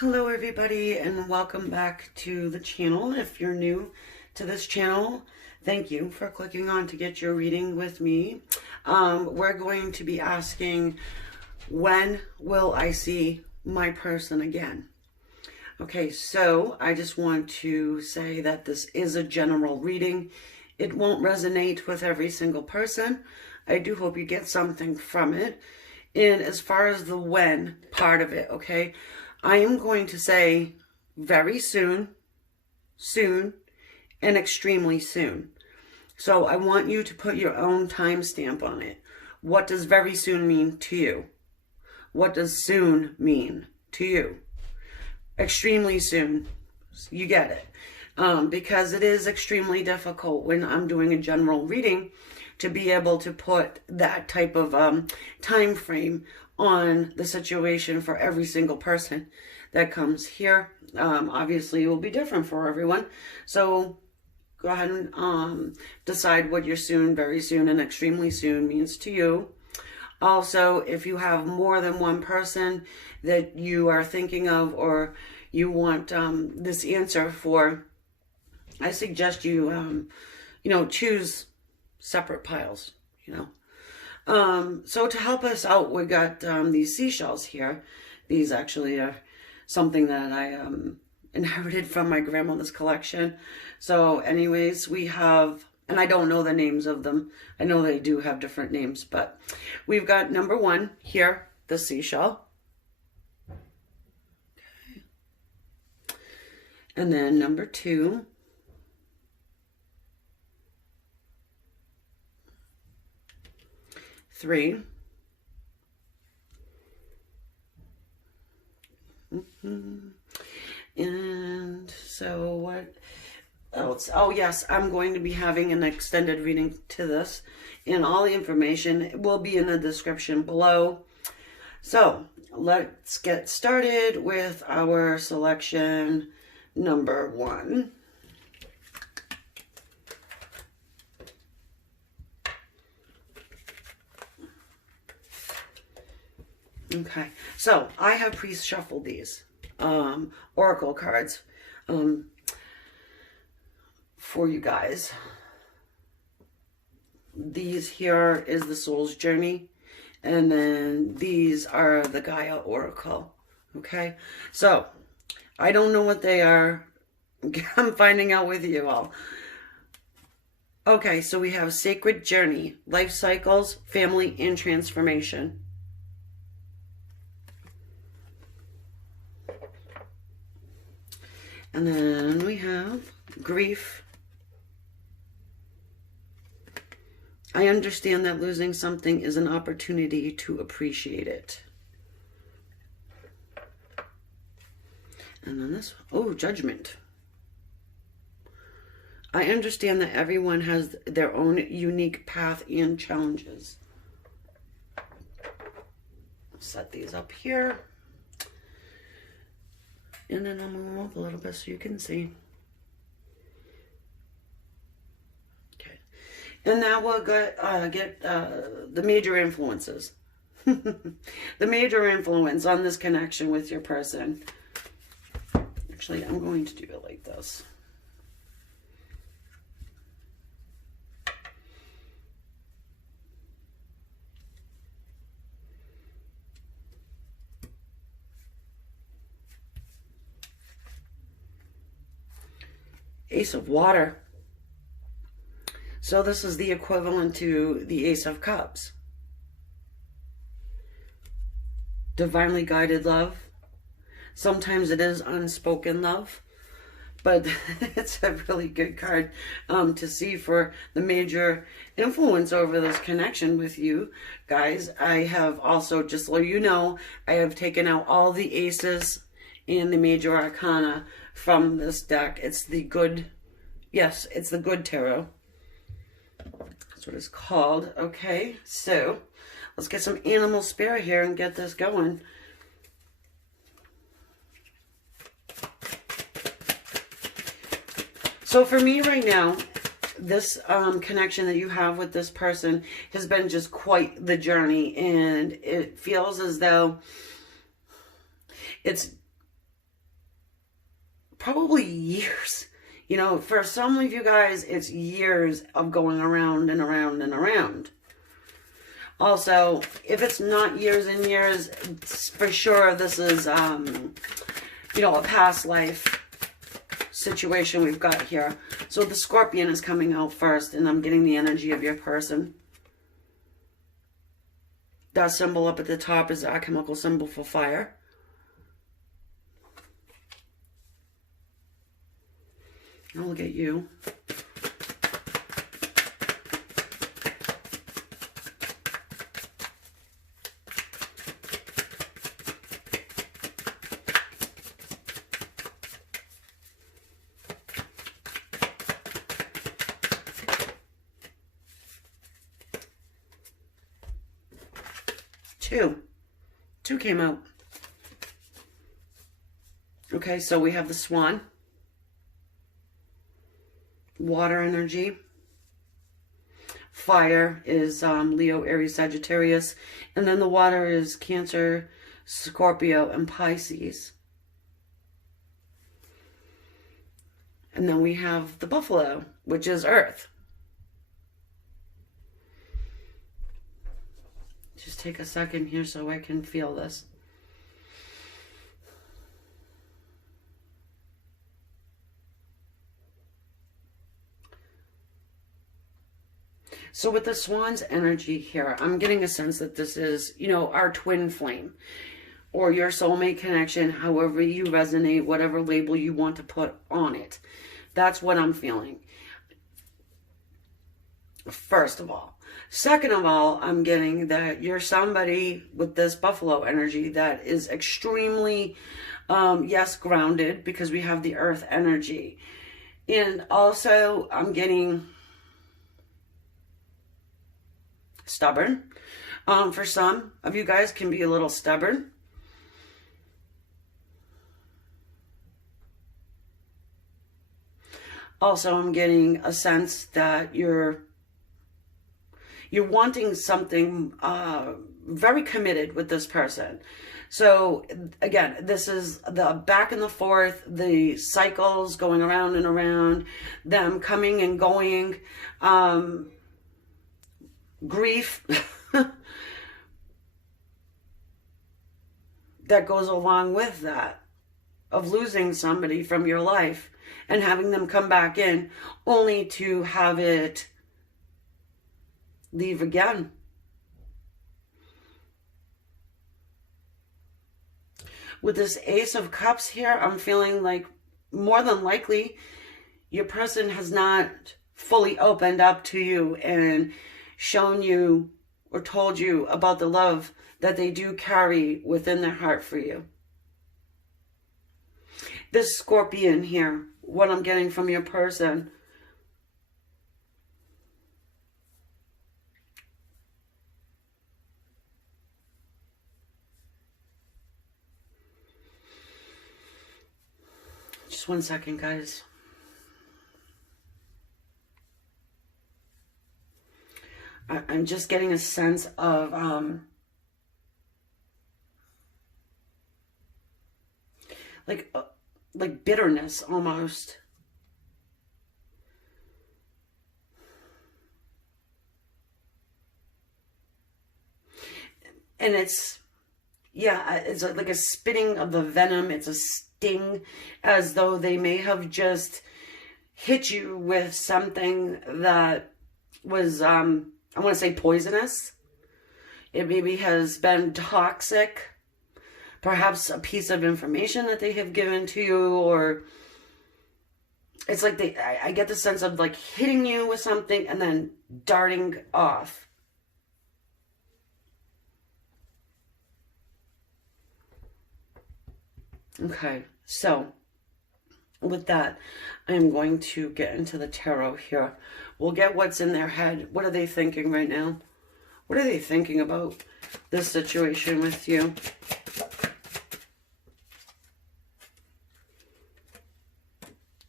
Hello everybody and welcome back to the channel. If you're new to this channel, thank you for clicking on to get your reading with me. We're going to be asking, when will I see my person again? Okay, so I just want to say that this is a general reading. It won't resonate with every single person. I do hope you get something from it. And as far as the when part of it, okay, I am going to say very soon, soon, and extremely soon. So I want you to put your own timestamp on it. What does very soon mean to you? What does soon mean to you? Extremely soon, you get it. Because it is extremely difficult when I'm doing a general reading to be able to put that type of time frame on the situation for every single person that comes here. Obviously, it will be different for everyone. So go ahead and decide what your soon, very soon, and extremely soon means to you. Also, if you have more than one person that you are thinking of or you want this answer for, I suggest you, choose separate piles, So to help us out, we got these seashells here. These actually are something that I inherited from my grandmother's collection. So anyways, we have, and I don't know the names of them. I know they do have different names, but we've got number one here, the seashell. Okay. And then number two. Three. And so what else? Oh yes, I'm going to be having an extended reading to this, and all the information will be in the description below. So let's get started with our selection number one. Okay, so I have pre-shuffled these oracle cards for you guys. These here is the Soul's Journey, and then these are the Gaia Oracle. Okay, so I don't know what they are. I'm finding out with you all. Okay, so we have Sacred Journey, Life Cycles, Family, and Transformation. And then we have Grief. I understand that losing something is an opportunity to appreciate it. And then this, Judgment. I understand that everyone has their own unique path and challenges. Set these up here. And then I'll move them up a little bit so you can see. Okay. And now we'll get the major influences. The major influence on this connection with your person. Actually, I'm going to do it like this. Ace of Water. So this is the equivalent to the Ace of Cups. Divinely guided love. Sometimes it is unspoken love, but it's a really good card to see for the major influence over this connection with you guys. I have also, just so you know, I have taken out all the aces and the major arcana from this deck. It's the good, yes, it's the good tarot. That's what it's called. Okay, so let's get some animal spirit here and get this going. So for me right now, this connection that you have with this person has been just quite the journey, and it feels as though it's probably years. You know, for some of you guys, it's years of going around and around and around. Also, if it's not years and years, for sure this is, you know, a past life situation we've got here. So the Scorpion is coming out first, and I'm getting the energy of your person. That symbol up at the top is our chemical symbol for fire. I'll look at you. Two came out. Okay, so we have the Swan. Water energy. Fire is Leo, Aries, Sagittarius. And then the water is Cancer, Scorpio, and Pisces. And then we have the Buffalo, which is Earth. Just take a second here so I can feel this. So with the Swan's energy here, I'm getting a sense that this is, you know, our twin flame or your soulmate connection, however you resonate, whatever label you want to put on it. That's what I'm feeling. First of all. Second of all, I'm getting that you're somebody with this Buffalo energy that is extremely, yes, grounded, because we have the Earth energy. And also, I'm getting stubborn. For some of you guys can be a little stubborn. Also, I'm getting a sense that you're wanting something very committed with this person. So again, this is the back and the forth, the cycles going around and around, them coming and going, grief that goes along with that, of losing somebody from your life and having them come back in only to have it leave again. With this Ace of Cups here, I'm feeling like more than likely your person has not fully opened up to you and shown you or told you about the love that they do carry within their heart for you. This Scorpion here, what I'm getting from your person, just one second, guys. I'm just getting a sense of like bitterness almost. And it's, yeah, it's like a spitting of the venom. It's a sting, as though they may have just hit you with something that was, I want to say poisonous. It maybe has been toxic. Perhaps a piece of information that they have given to you, or it's like I get the sense of like hitting you with something and then darting off. Okay, so with that, I am going to get into the tarot here. We'll get what's in their head. What are they thinking right now? What are they thinking about this situation with you?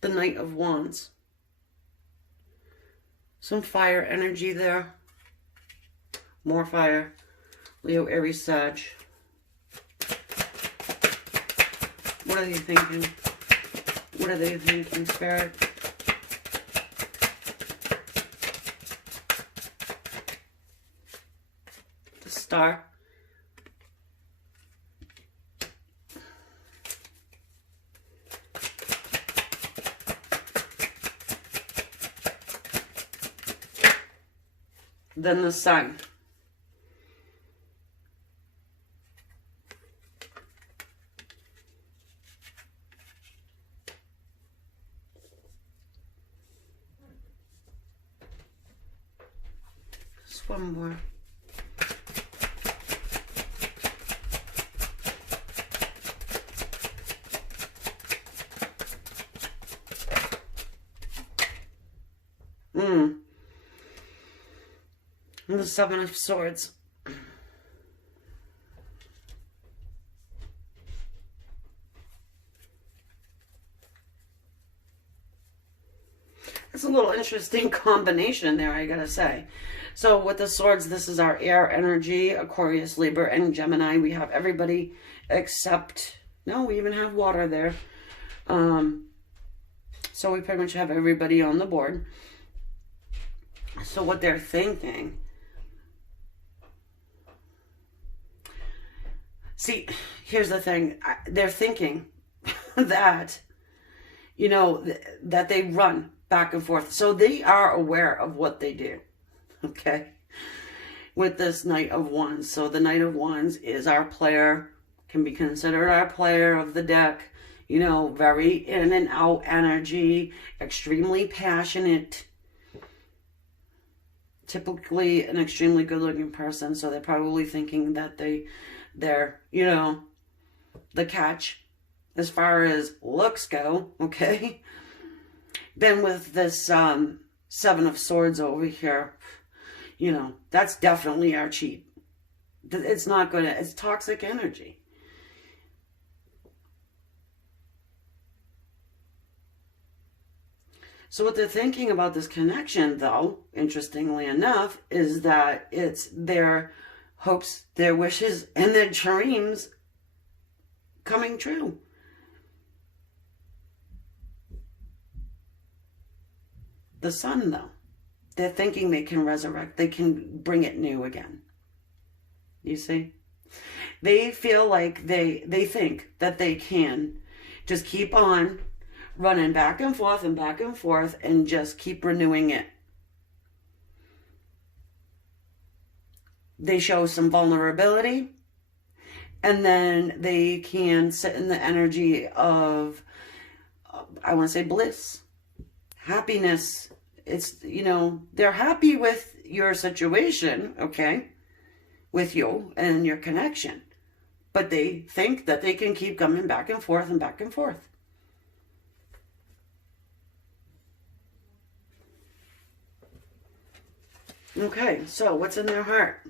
The Knight of Wands. Some fire energy there. More fire. Leo, Aries, Sag. What are they thinking? What are they thinking, Spirit? The Star. Then the Sun. Just one more. And the Seven of Swords. It's a little interesting combination there, I gotta say. So with the swords, this is our air energy, Aquarius, Libra, and Gemini. We have everybody except, no, we even have water there. So we pretty much have everybody on the board. So what they're thinking. See, here's the thing. They're thinking that, you know, that they run back and forth. So they are aware of what they do, okay, with this Knight of Wands. So the Knight of Wands is our player, can be considered our player of the deck, you know, very in and out energy, extremely passionate, typically an extremely good looking person. So they're probably thinking that they're, you know, the catch as far as looks go, okay? Then with this Seven of Swords over here, you know, that's definitely our cheat. It's not gonna, it's toxic energy. So what they're thinking about this connection, though, interestingly enough, is that it's their hopes, their wishes, and their dreams coming true. The Sun, though, they're thinking they can resurrect, they can bring it new again. You see? They feel like they think that they can just keep on running back and forth and just keep renewing it. They show some vulnerability, and then they can sit in the energy of, I want to say, bliss, happiness. It's, you know, they're happy with your situation, okay, with you and your connection, but they think that they can keep coming back and forth and back and forth. Okay, so what's in their heart?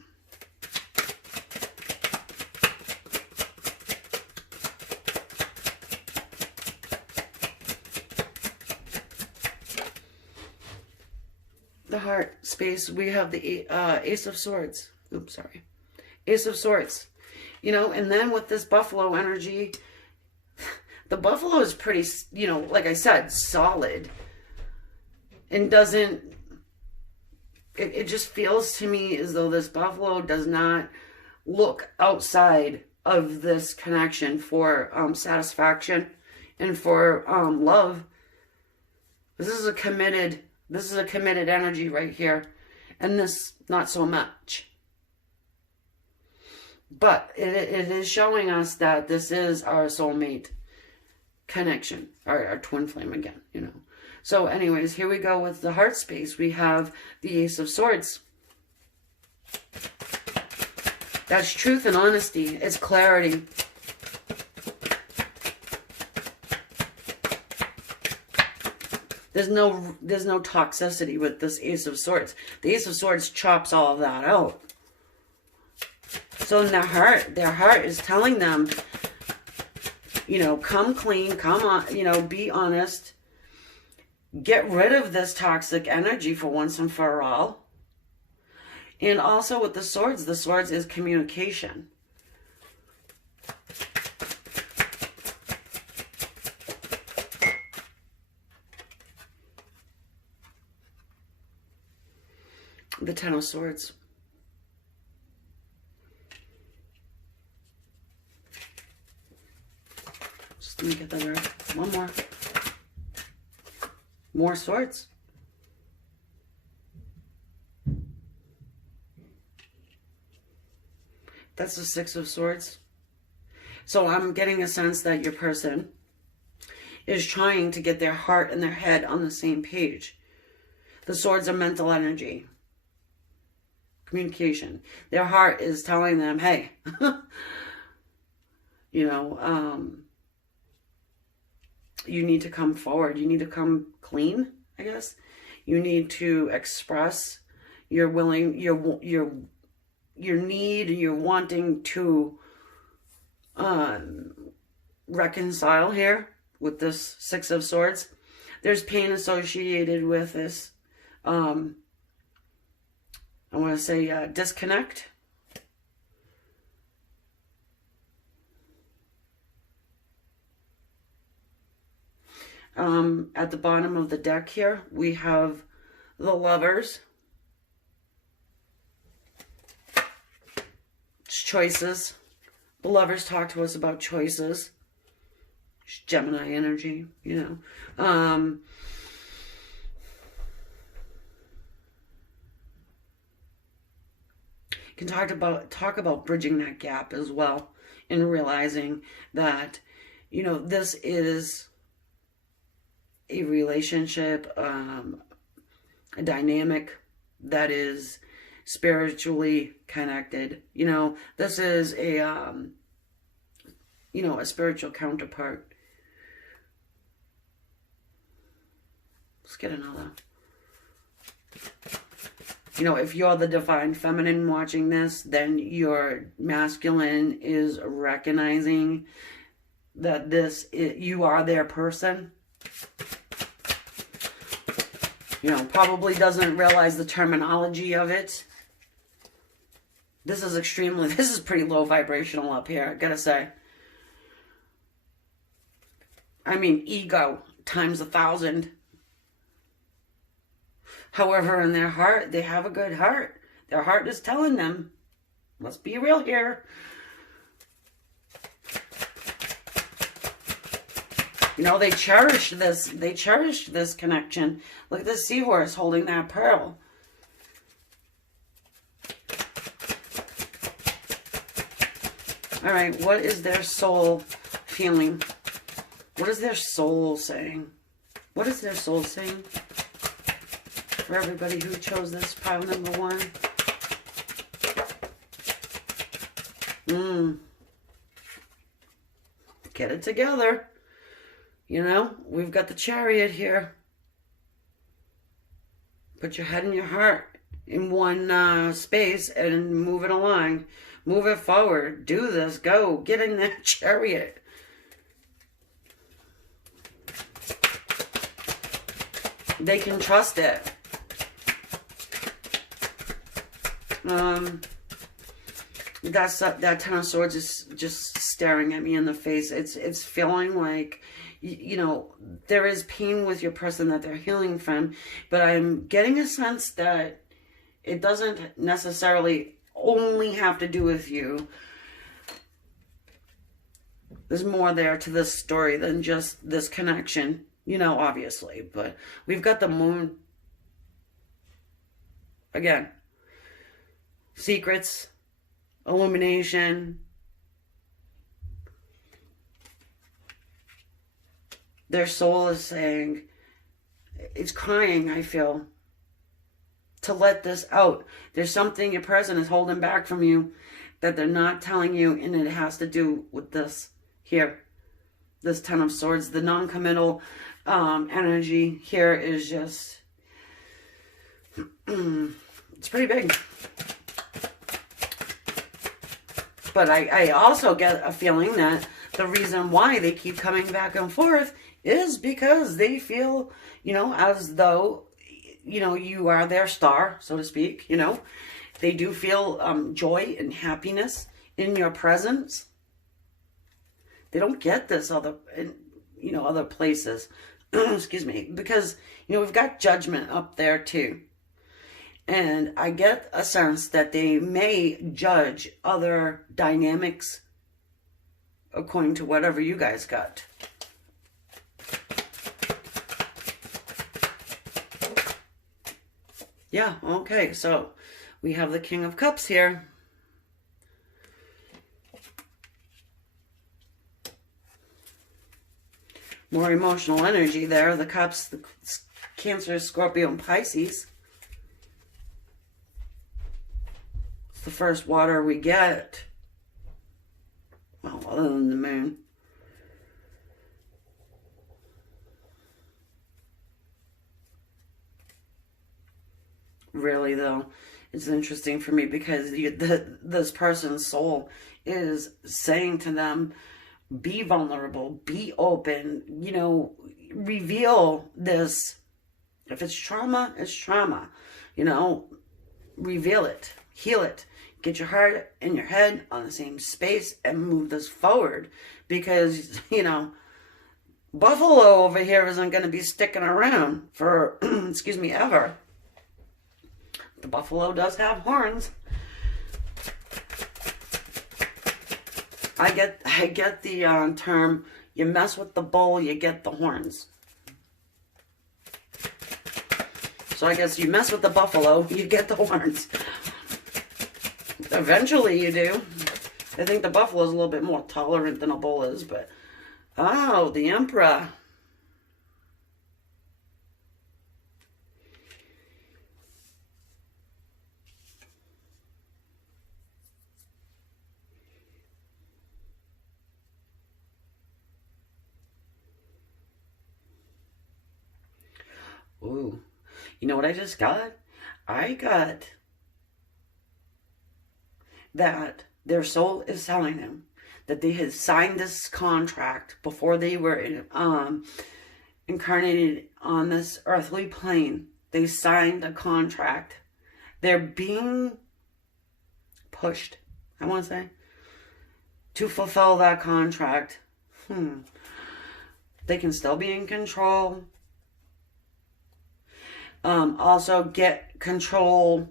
The heart space, we have the Ace of Swords. Oops, sorry. Ace of Swords. You know, and then with this Buffalo energy, the Buffalo is pretty, you know, like I said, solid. And doesn't, it just feels to me as though this Buffalo does not look outside of this connection for satisfaction and for love. This is a committed energy right here. And this, not so much. But it is showing us that this is our soulmate connection, our twin flame again, you know. So anyways, here we go with the heart space. We have the Ace of Swords. That's truth and honesty. It's clarity. There's no toxicity with this Ace of Swords. The Ace of Swords chops all of that out. So in their heart is telling them, you know, come clean, come on, you know, be honest. Get rid of this toxic energy for once and for all. And also with the swords is communication. the Ten of Swords. Just let me get that right. One more. More swords. That's the Six of Swords. So I'm getting a sense that your person is trying to get their heart and their head on the same page. The swords are mental energy. Communication. Their heart is telling them, hey, you know, you need to come forward. You need to come clean, I guess. You need to express your need, you're wanting to reconcile here with this Six of Swords. There's pain associated with this. I want to say disconnect. At the bottom of the deck here, we have the Lovers. It's choices. The Lovers talk to us about choices. It's Gemini energy, you know. Can talk about bridging that gap as well, and realizing that, you know, this is a relationship, a dynamic that is spiritually connected. You know, this is a you know, a spiritual counterpart. Let's get another. You know, if you're the divine feminine watching this, then your masculine is recognizing that you are their person. You know, probably doesn't realize the terminology of it. This is pretty low vibrational up here, I gotta say. I mean, ego times 1,000. However, in their heart, they have a good heart. Their heart is telling them, let's be real here. You know, they cherished this. They cherished this connection. Look at this seahorse holding that pearl. All right, what is their soul feeling? What is their soul saying? What is their soul saying? For everybody who chose this pile number 1. Get it together. You know, we've got the Chariot here. Put your head and your heart in one space and move it along. Move it forward. Do this. Go. Get in that Chariot. They can trust it. That Ten of Swords is just staring at me in the face. It's feeling like, you know, there is pain with your person that they're healing from, but I'm getting a sense that it doesn't necessarily only have to do with you. There's more there to this story than just this connection, you know, obviously, but we've got the Moon. Again, secrets, illumination. Their soul is saying, it's crying, I feel, to let this out. There's something your person is holding back from you that they're not telling you, and it has to do with this here. This Ten of Swords, the non-committal energy here is just, it's pretty big. But I also get a feeling that the reason why they keep coming back and forth is because they feel, you know, as though, you know, you are their star, so to speak, you know. They do feel joy and happiness in your presence. They don't get this other places. Excuse me. Because, you know, we've got Judgment up there too. And I get a sense that they may judge other dynamics according to whatever you guys got. Yeah, okay, so we have the King of Cups here. More emotional energy there. The Cups, the Cancer, Scorpio, and Pisces. It's the first water we get. Well, other than the moon. Really, though, it's interesting for me because this person's soul is saying to them, be vulnerable, be open, you know, reveal this. If it's trauma, it's trauma, you know, reveal it, heal it, get your heart and your head on the same space and move this forward because, you know, Buffalo over here isn't going to be sticking around for, excuse me, ever. The buffalo does have horns. I get the term, you mess with the bull, you get the horns. So I guess you mess with the buffalo, you get the horns. Eventually you do. I think the buffalo is a little bit more tolerant than a bull is, but... Oh, the Emperor. Ooh. You know what I just got? I got that their soul is telling them that they had signed this contract before they were incarnated on this earthly plane. They signed a contract. They're being pushed, I want to say, to fulfill that contract. They can still be in control. Also get control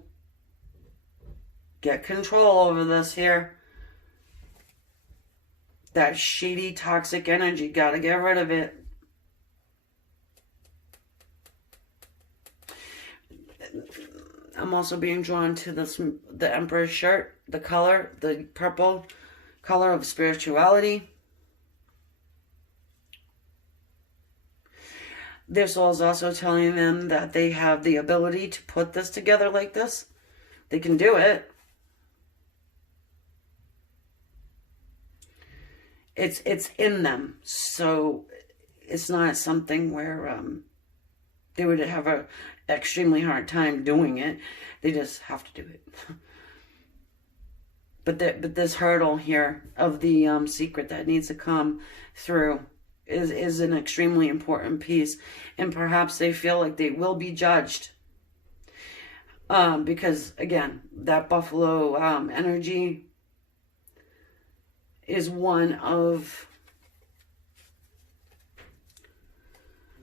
over this here. That shady, toxic energy, gotta get rid of it. I'm also being drawn to this, the Emperor's shirt, the color, the purple color of spirituality. Their soul is also telling them that they have the ability to put this together like this. They can do it. It's in them. So it's not something where they would have an extremely hard time doing it. They just have to do it. But this hurdle here of the secret that needs to come through is an extremely important piece, and perhaps they feel like they will be judged because again, that buffalo energy is one of,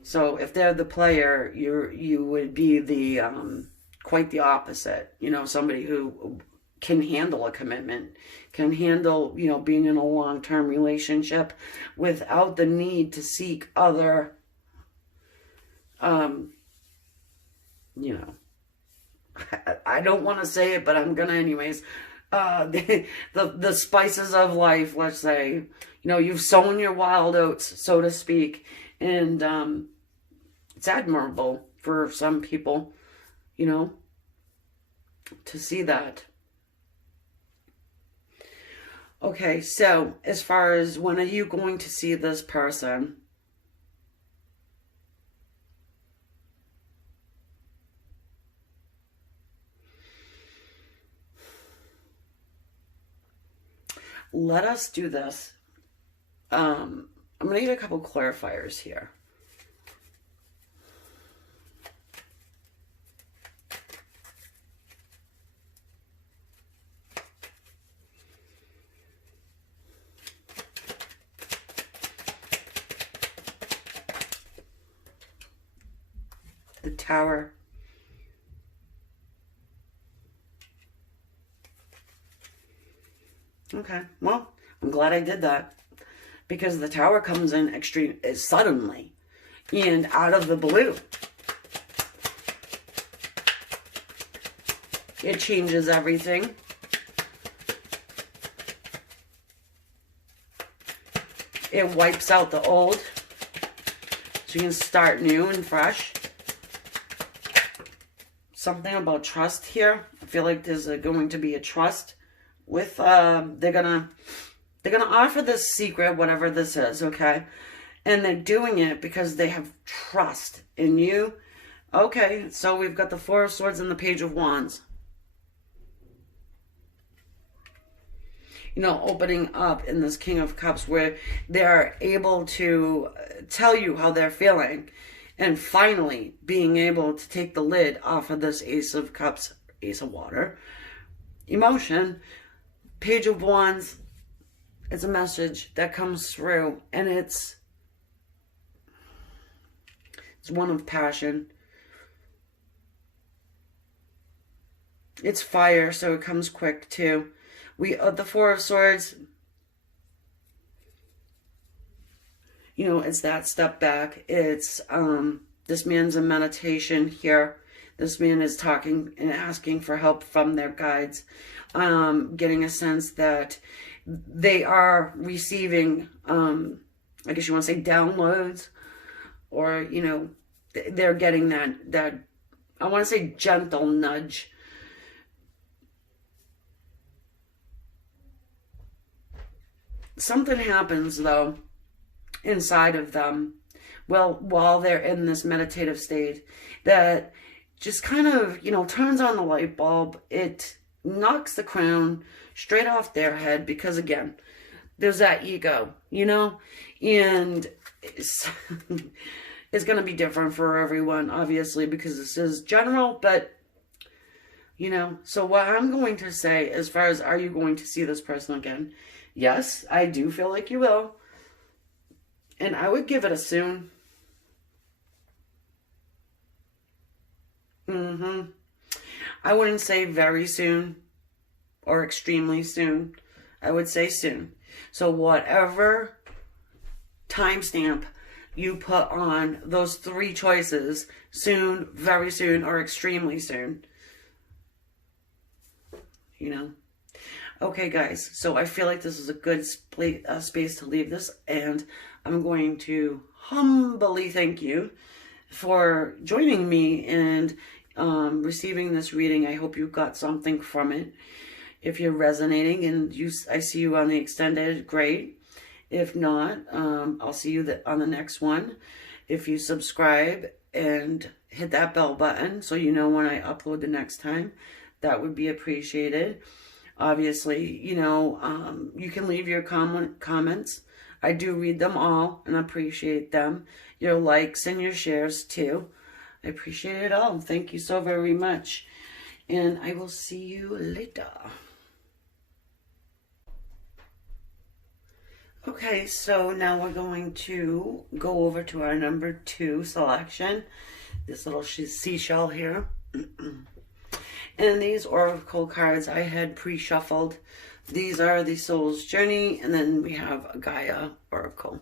so if they're the player, you would be the quite the opposite, you know, somebody who can handle a commitment, can handle, you know, being in a long-term relationship without the need to seek other, you know, I don't want to say it, but I'm gonna anyways, the spices of life, let's say, you know, you've sown your wild oats, so to speak, and it's admirable for some people, you know, to see that. Okay, so as far as when are you going to see this person? Let us do this. I'm going to need a couple clarifiers here. The Tower. Okay, well, I'm glad I did that. Because the Tower comes in extreme suddenly and out of the blue. It changes everything. It wipes out the old, so you can start new and fresh. Something about trust here. I feel like there's going to be a trust with, they're gonna offer this secret, whatever this is, okay? And they're doing it because they have trust in you. Okay, so we've got the Four of Swords and the Page of Wands. You know, opening up in this King of Cups where they're able to tell you how they're feeling. And finally being able to take the lid off of this Ace of Cups, Ace of Water, emotion. Page of Wands, it's a message that comes through. And it's one of passion. It's fire, so it comes quick too. The Four of Swords, you know, it's that step back. It's, this man's in meditation here. This man is talking and asking for help from their guides. Getting a sense that they are receiving, I guess you want to say downloads, or, you know, they're getting that, I want to say gentle nudge. Something happens, though, inside of them, well, while they're in this meditative state, that just kind of, you know, turns on the light bulb. It knocks the crown straight off their head because, again, there's that ego, you know? And it's, it's going to be different for everyone, obviously, because this is general, but, you know, so what I'm going to say as far as, are you going to see this person again? Yes, I do feel like you will. And I would give it a soon. I wouldn't say very soon or extremely soon. I would say soon. So whatever timestamp you put on those three choices, soon, very soon, or extremely soon, you know. Okay, guys, so I feel like this is a good space to leave this, and I'm going to humbly thank you for joining me and receiving this reading. I hope you got something from it. If you're resonating and I see you on the extended, great. If not, I'll see you on the next one. If you subscribe and hit that bell button so you know when I upload the next time, that would be appreciated. Obviously, you know, you can leave your comments. I do read them all and appreciate them. Your likes and your shares too. I appreciate it all. Thank you so very much. And I will see you later. Okay, so now we're going to go over to our number 2 selection. This little seashell here. And these oracle cards I had pre-shuffled. These are the Soul's Journey, and then we have a Gaia oracle.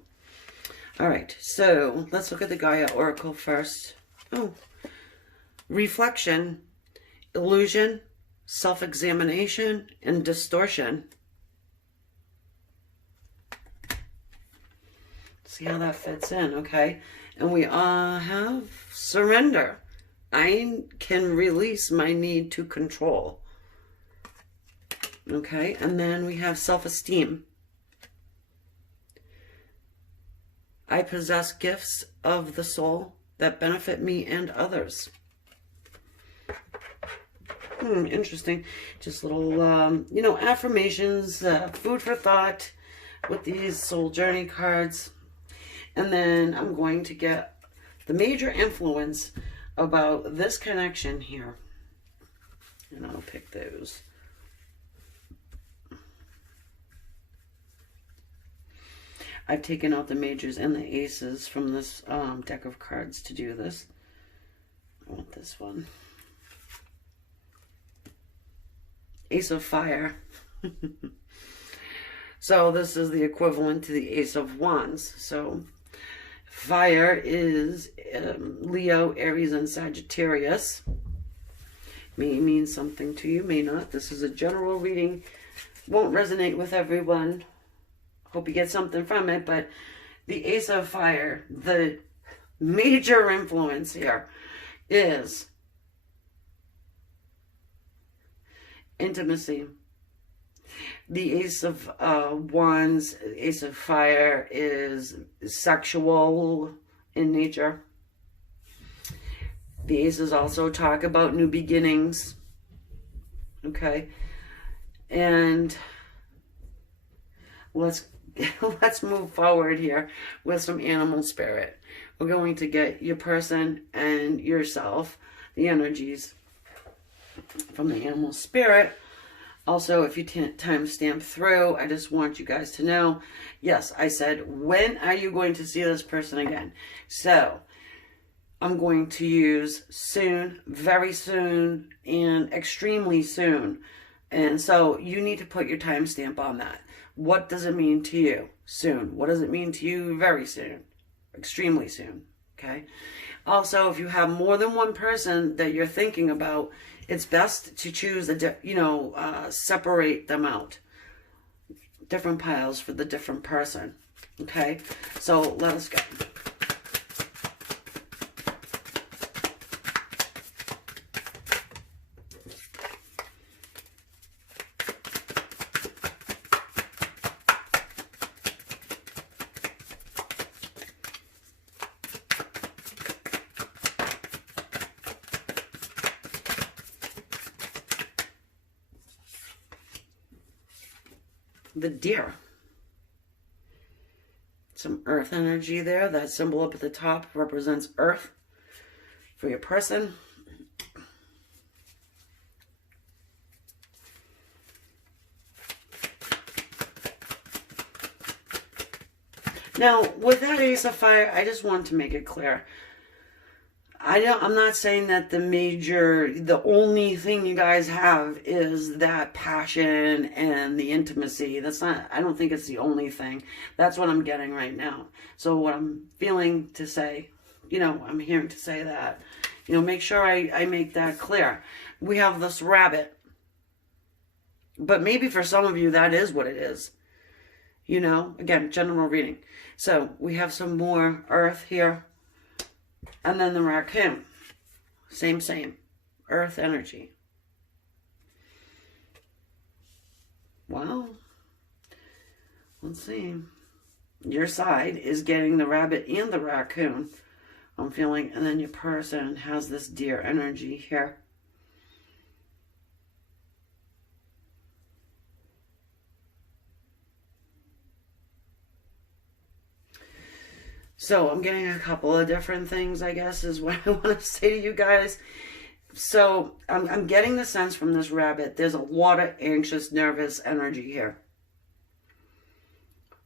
All right, so let's look at the Gaia oracle first. Oh, reflection, illusion, self-examination, and distortion. See how that fits in, okay? And we have surrender. I can release my need to control. Okay, and then we have self-esteem. I possess gifts of the soul that benefit me and others. Interesting. Just little, you know, affirmations, food for thought with these soul journey cards. And then I'm going to get the major influence about this connection here. And I'll pick those. I've taken out the majors and the aces from this deck of cards to do this. I want this one. Ace of Fire. So this is the equivalent to the Ace of Wands. So fire is Leo, Aries, and Sagittarius. May mean something to you, may not. This is a general reading. Won't resonate with everyone. Hope you get something from it. But the Ace of Fire, the major influence here is intimacy. The Ace of Wands, Ace of Fire, is sexual in nature. The aces also talk about new beginnings. Okay. And let's move forward here with some animal spirit. We're going to get your person and yourself, the energies from the animal spirit. Also, if you timestamp through, I just want you guys to know, yes, I said, when are you going to see this person again? So, I'm going to use soon, very soon, and extremely soon. And so, you need to put your timestamp on that. What does it mean to you? Soon. What does it mean to you? Very soon. Extremely soon. Okay? Also, if you have more than one person that you're thinking about, it's best to choose separate them out. Different piles for the different person. Okay? So, let us go. The deer. Some earth energy there. That symbol up at the top represents earth for your person. Now, with that Ace of Fire, I just want to make it clear. I'm not saying that the only thing you guys have is that passion and the intimacy. I don't think it's the only thing. That's what I'm getting right now. So what I'm feeling to say, I'm hearing to say that, make sure I make that clear. We have this rabbit. But maybe for some of you, that is what it is. Again, general reading. So we have some more earth here. And then the raccoon. Same. Earth energy. Wow. Let's see. Your side is getting the rabbit and the raccoon. I'm feeling. And then your person has this deer energy here. So I'm getting a couple of different things, I guess, is what I want to say to you guys. So I'm getting the sense from this rabbit, there's a lot of anxious, nervous energy here.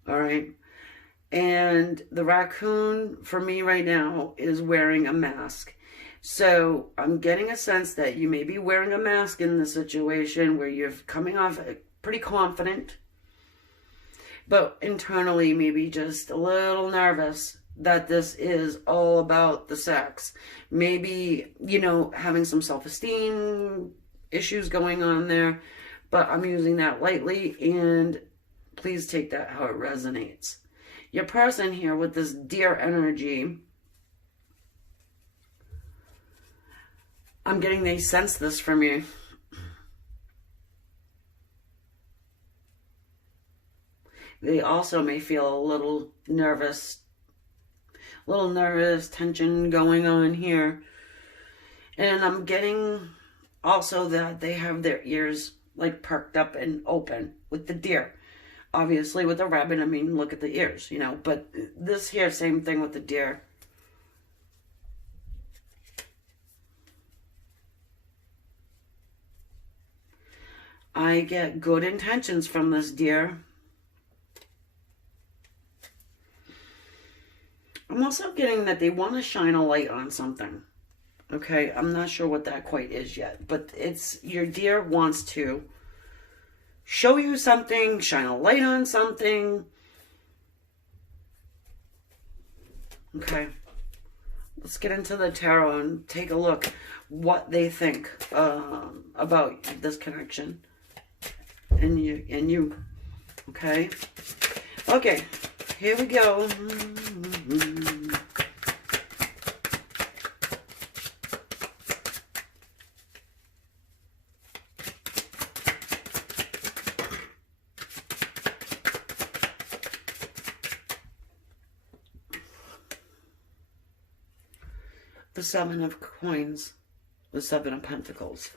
All right. And the raccoon, for me right now, is wearing a mask. So I'm getting a sense that you may be wearing a mask in the situation where you're coming off pretty confident, but internally maybe just a little nervous that this is all about the sex. Maybe, having some self-esteem issues going on there, but I'm using that lightly, and please take that how it resonates. Your person here with this deer energy, I'm getting they sense this from you. They also may feel a little nervous, tension going on here. And I'm getting also that they have their ears like perked up and open with the deer. Obviously with the rabbit, look at the ears, but this here, same thing with the deer. I get good intentions from this deer. I'm also getting that they want to shine a light on something. Okay, I'm not sure what that quite is yet, but your deer wants to show you something, shine a light on something. Okay. Let's get into the tarot and take a look what they think about this connection and you. Okay. Okay. Here we go. The Seven of Coins, the Seven of Pentacles.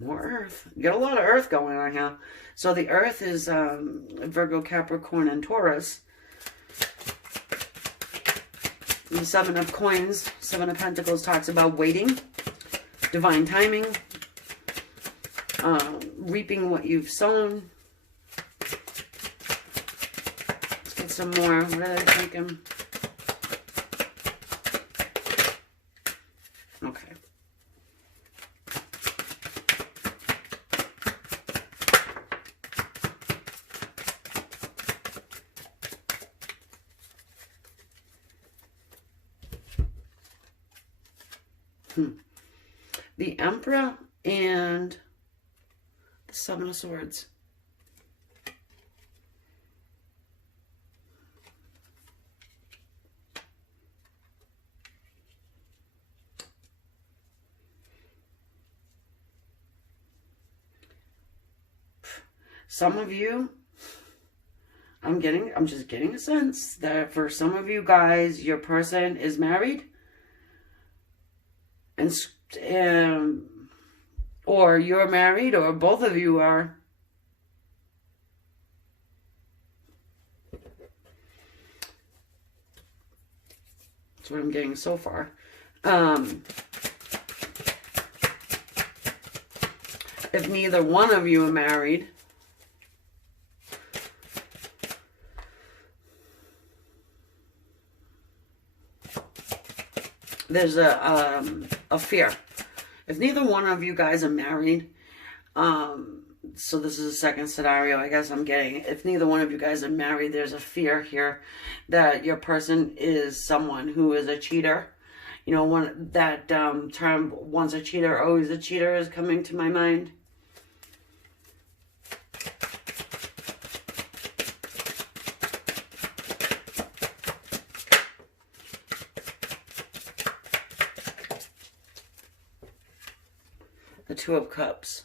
More Earth. You got a lot of Earth going on here. So the Earth is Virgo, Capricorn, and Taurus. The Seven of Coins, Seven of Pentacles talks about waiting, divine timing, reaping what you've sown. Some more. What are they thinking? Okay. The Emperor and the Seven of Swords. Some of you, I'm just getting a sense that for some of you guys, your person is married, and or you're married, or both of you are. That's what I'm getting so far. If neither one of you are married, there's a fear. If neither one of you guys are married, so this is a second scenario, I guess I'm getting. If neither one of you guys are married, there's a fear here that your person is someone who is a cheater. You know, that term, once a cheater, always a cheater, is coming to my mind. The Two of Cups.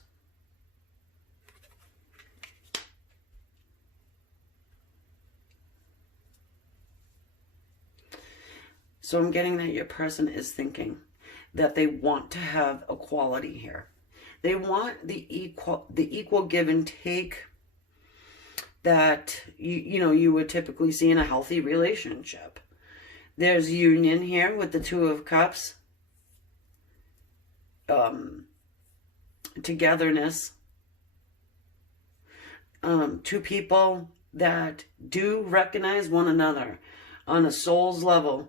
So I'm getting that your person is thinking that they want to have equality here. They want the equal give and take that you would typically see in a healthy relationship. There's union here with the Two of Cups. Togetherness. Two people that do recognize one another on a soul's level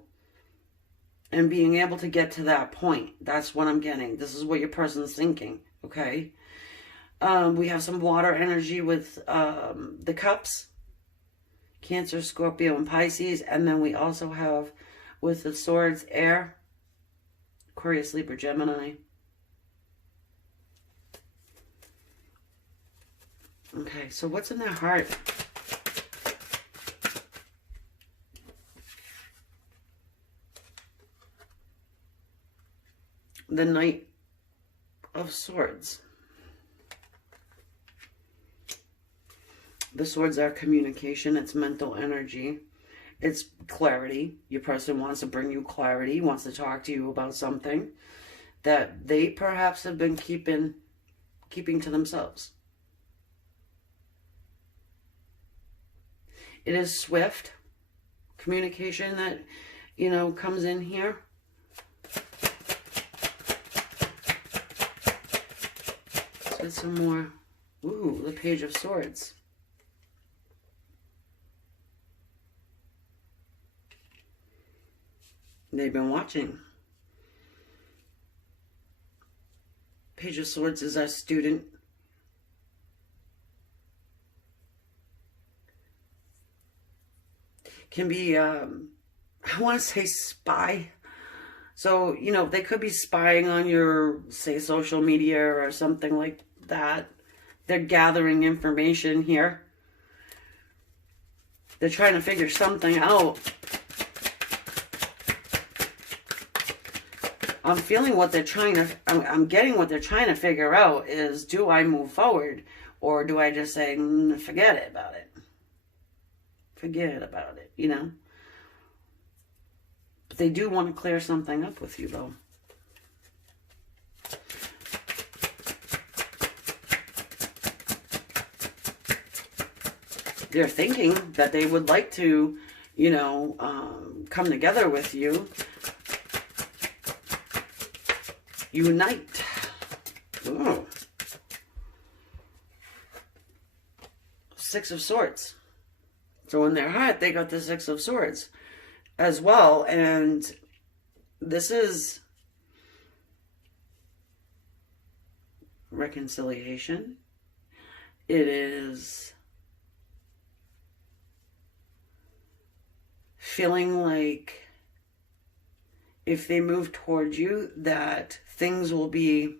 and being able to get to that point. That's what I'm getting. This is what your person's thinking, okay? We have some water energy with the cups. Cancer, Scorpio, and Pisces. And then we also have with the swords, air, Aquarius, Libra, Gemini. Okay, so what's in their heart? The Knight of Swords. The swords are communication. It's mental energy. It's clarity. Your person wants to bring you clarity, wants to talk to you about something that they perhaps have been keeping to themselves. It is swift communication that, comes in here. Let's get some more. Ooh, the Page of Swords. They've been watching. Page of Swords is our student. Can be, I want to say spy. So, you know, they could be spying on your, say, social media or something like that. They're gathering information here. They're trying to figure something out. I'm feeling what they're trying to, I'm getting what they're trying to figure out is, do I move forward? Or do I just say, forget it about it? Forget about it, you know? But they do want to clear something up with you, though. They're thinking that they would like to, you know, come together with you. Unite. Ooh. Six of Swords. So in their heart, they got the Six of Swords as well. And this is reconciliation. It is feeling like if they move towards you, that things will be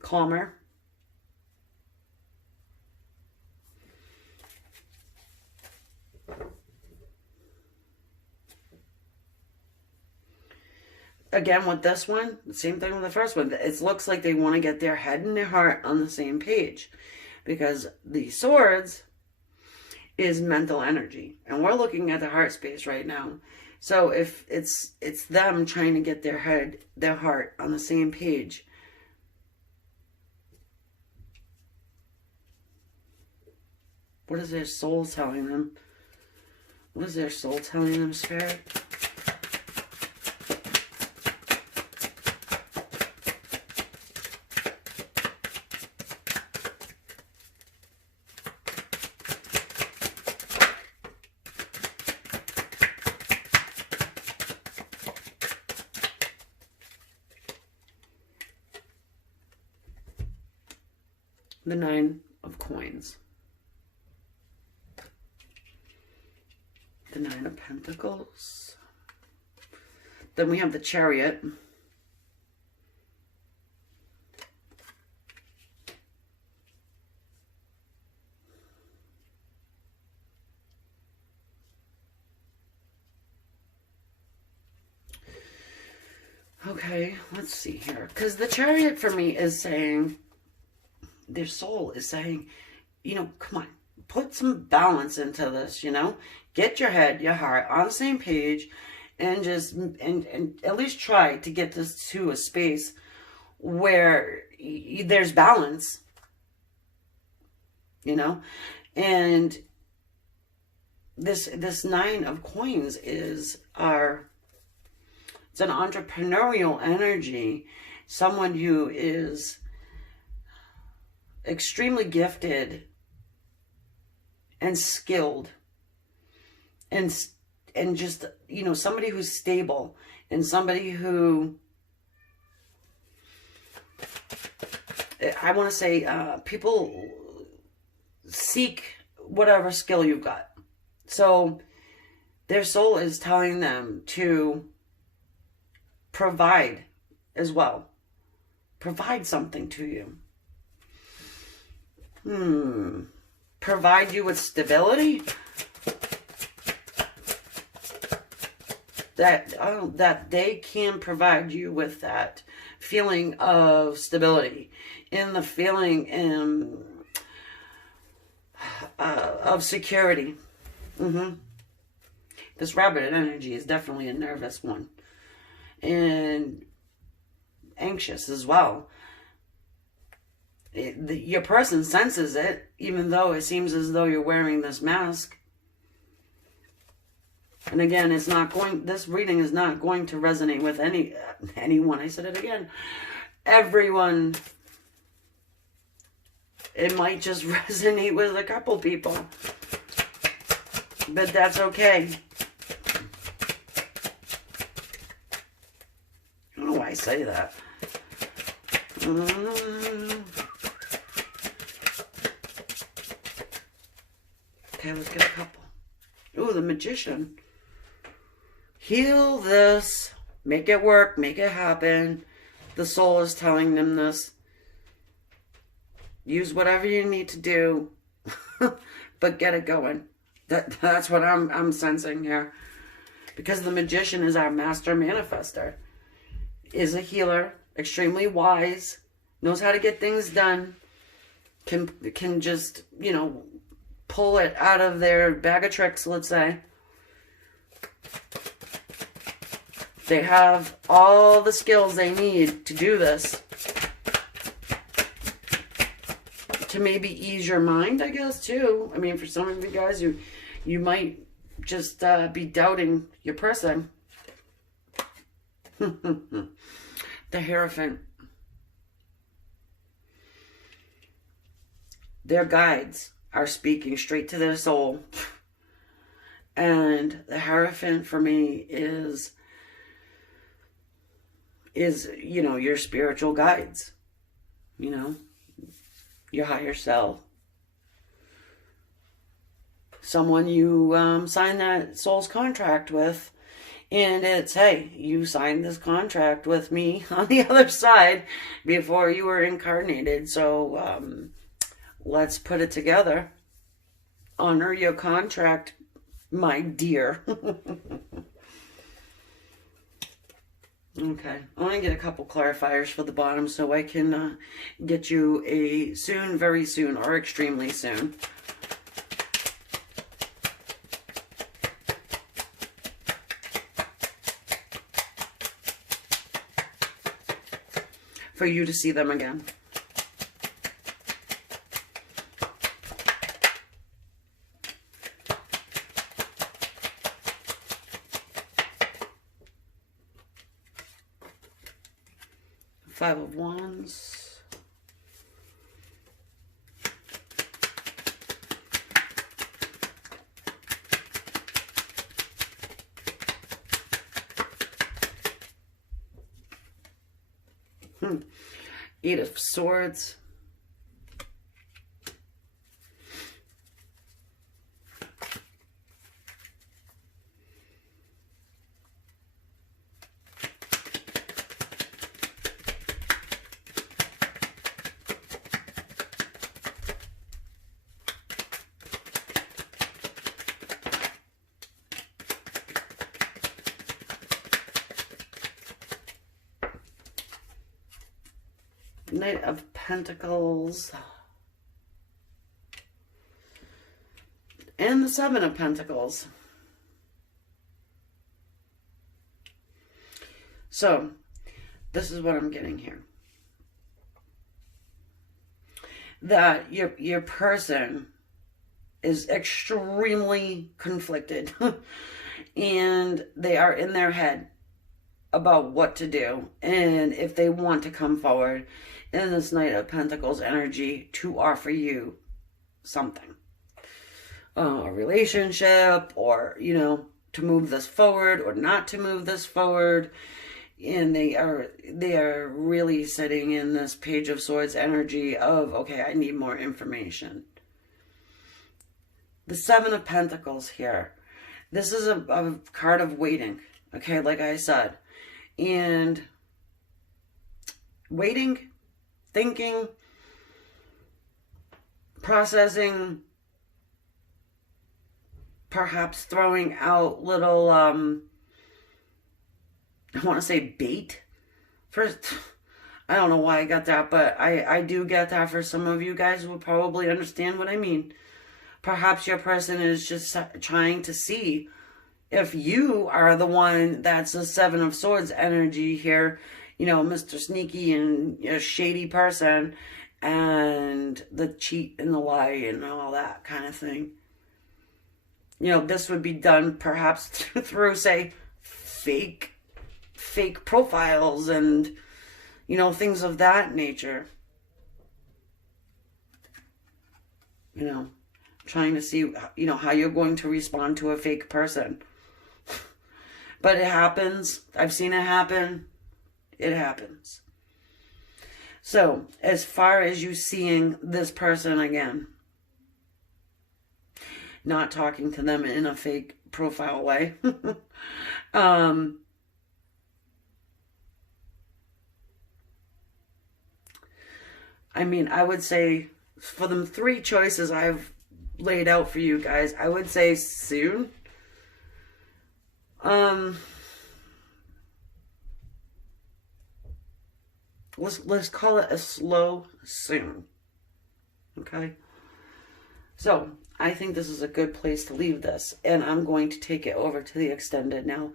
calmer. Again, with this one, the same thing with the first one. It looks like they want to get their head and their heart on the same page. Because the swords is mental energy. And we're looking at the heart space right now. So if it's them trying to get their head, their heart on the same page. What is their soul telling them? What is their soul telling them, Spirit? The Nine of Coins. The Nine of Pentacles. Then we have the Chariot. Okay, let's see here. Because the Chariot for me is saying, their soul is saying, you know, come on, put some balance into this, you know, get your head, your heart on the same page, and just, and at least try to get this to a space where there's balance, you know. And this Nine of Coins is it's an entrepreneurial energy, someone who is extremely gifted and skilled and just, you know, somebody who's stable and somebody who, I want to say, people seek whatever skill you've got. So their soul is telling them to provide as well. Provide something to you. Provide you with stability. That they can provide you with that feeling of stability, in the feeling of security. This rabbit energy is definitely a nervous one and anxious as well. Your person senses it, even though it seems as though you're wearing this mask. And again, it's not going, this reading is not going to resonate with anyone. I said it again. Everyone. It might just resonate with a couple people. But that's okay. I don't know why I say that. Okay, let's get a couple. Ooh, the Magician. Heal this. Make it work. Make it happen. The soul is telling them this. Use whatever you need to do, but get it going. That's what I'm sensing here. Because the Magician is our master manifester. Is a healer. Extremely wise. Knows how to get things done. Can just, you know, pull it out of their bag of tricks, let's say. They have all the skills they need to do this. To maybe ease your mind, I guess, too. I mean, for some of you guys, you might just be doubting your person. The Hierophant. Their guides are speaking straight to their soul. And the Hierophant for me is, you know, your spiritual guides. You know, your higher self. Someone you sign that soul's contract with. And it's, hey, you signed this contract with me on the other side before you were incarnated. So let's put it together. Honor your contract, my dear. Okay, I want to get a couple clarifiers for the bottom so I can get you a soon, very soon, or extremely soon. For you to see them again. Five of Wands. Eight of Swords. Knight of Pentacles. And the Seven of Pentacles. So, this is what I'm getting here. That your person is extremely conflicted. And they are in their head about what to do. And if they want to come forward in this Knight of Pentacles energy to offer you something. A relationship, or, you know, to move this forward or not to move this forward. And they are really sitting in this Page of Swords energy of, okay, I need more information. The Seven of Pentacles here. This is a card of waiting, okay, like I said. And waiting, thinking, processing, perhaps throwing out little, I want to say bait. First, I don't know why I got that, but I do get that. For some of you guys will probably understand what I mean. Perhaps your person is just trying to see if you are the one that's the Seven of Swords energy here. You know, Mr. Sneaky and a shady person, and the cheat and the lie and all that kind of thing. You know, this would be done perhaps through, say, fake profiles and, you know, things of that nature. You know, trying to see, you know, how you're going to respond to a fake person. But it happens. I've seen it happen. It happens. So, as far as you seeing this person again, not talking to them in a fake profile way. I mean, I would say for the 3 choices I've laid out for you guys, I would say soon. Let's call it a slow soon. Okay? So, I think this is a good place to leave this, and I'm going to take it over to the extended now.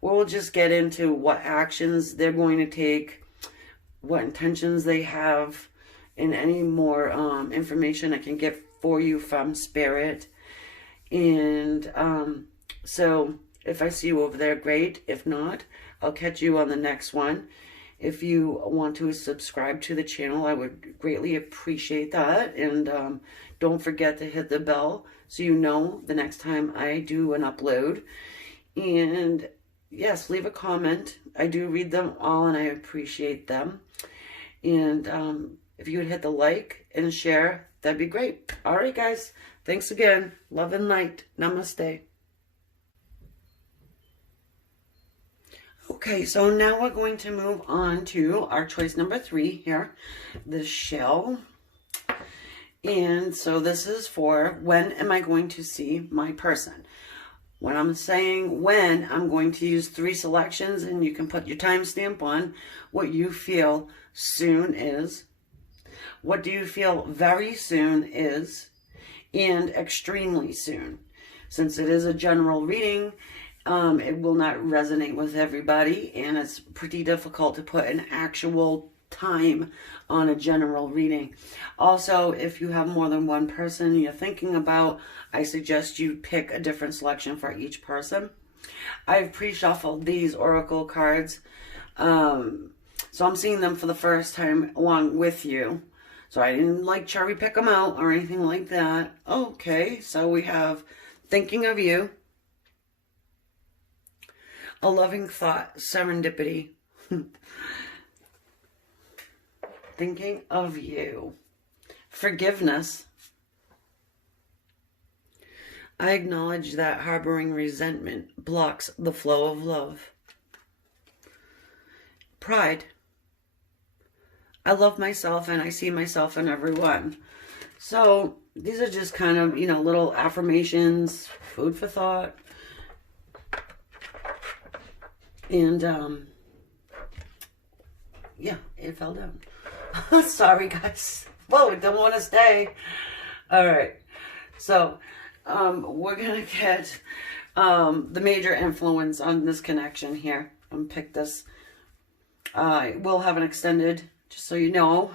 We'll just get into what actions they're going to take, what intentions they have, and any more information I can get for you from Spirit. And so if I see you over there, great. If not, I'll catch you on the next one. If you want to subscribe to the channel, I would greatly appreciate that. And don't forget to hit the bell so you know the next time I do an upload. And yes, leave a comment. I do read them all and I appreciate them. And if you would hit the like and share, that'd be great. All right, guys. Thanks again. Love and light. Namaste. Okay, so now we're going to move on to our choice number 3 here, the shell. And so this is for when am I going to see my person? When I'm saying when, I'm going to use 3 selections, and you can put your timestamp on what you feel soon is, what do you feel very soon is, and extremely soon. Since it is a general reading, it will not resonate with everybody, and it's pretty difficult to put an actual time on a general reading. Also, if you have more than one person you're thinking about, I suggest you pick a different selection for each person. I've pre-shuffled these oracle cards, so I'm seeing them for the first time along with you. So I didn't like cherry pick them out or anything like that. Okay, so we have thinking of you, a loving thought, serendipity. Thinking of you. Forgiveness. I acknowledge that harboring resentment blocks the flow of love. Pride. I love myself and I see myself in everyone. So these are just kind of, you know, little affirmations, food for thought. And, yeah, it fell down. Sorry, guys. Whoa, it don't want to stay. All right. So, we're going to get the major influence on this connection here. And pick this. We'll have an extended, just so you know.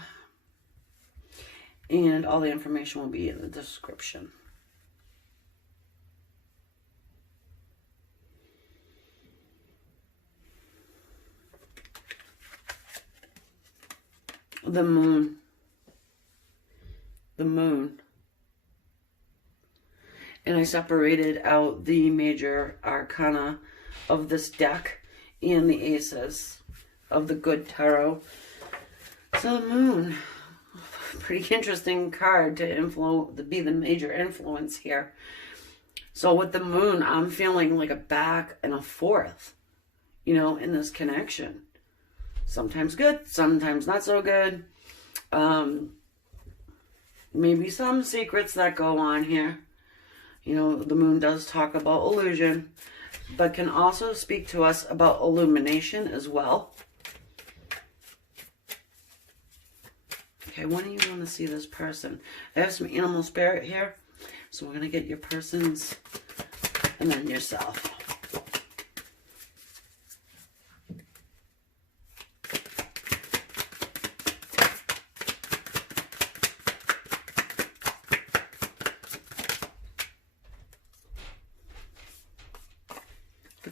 And all the information will be in the description. The moon. The moon. And I separated out the major arcana of this deck and the aces of the good tarot. So the moon. Pretty interesting card to be the major influence here. So with the moon, I'm feeling like a back and a forth, you know, in this connection. Sometimes good, sometimes not so good. Maybe some secrets that go on here. You know, the moon does talk about illusion, but can also speak to us about illumination as well. Okay, when do you want to see this person? I have some animal spirit here, so we're going to get your persons and then yourself.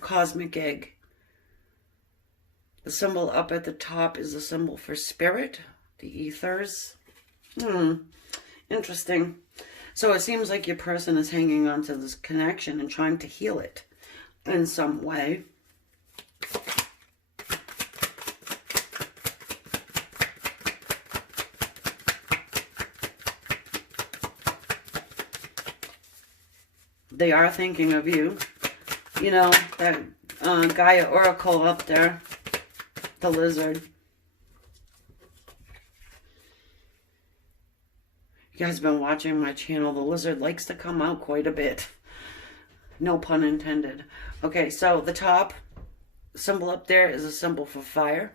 Cosmic egg. The symbol up at the top is the symbol for spirit, the ethers. Interesting. So it seems like your person is hanging on to this connection and trying to heal it in some way. they are thinking of you. You know, that Gaia Oracle up there, the lizard. You guys have been watching my channel. The lizard likes to come out quite a bit. No pun intended. Okay, so the top symbol up there is a symbol for fire.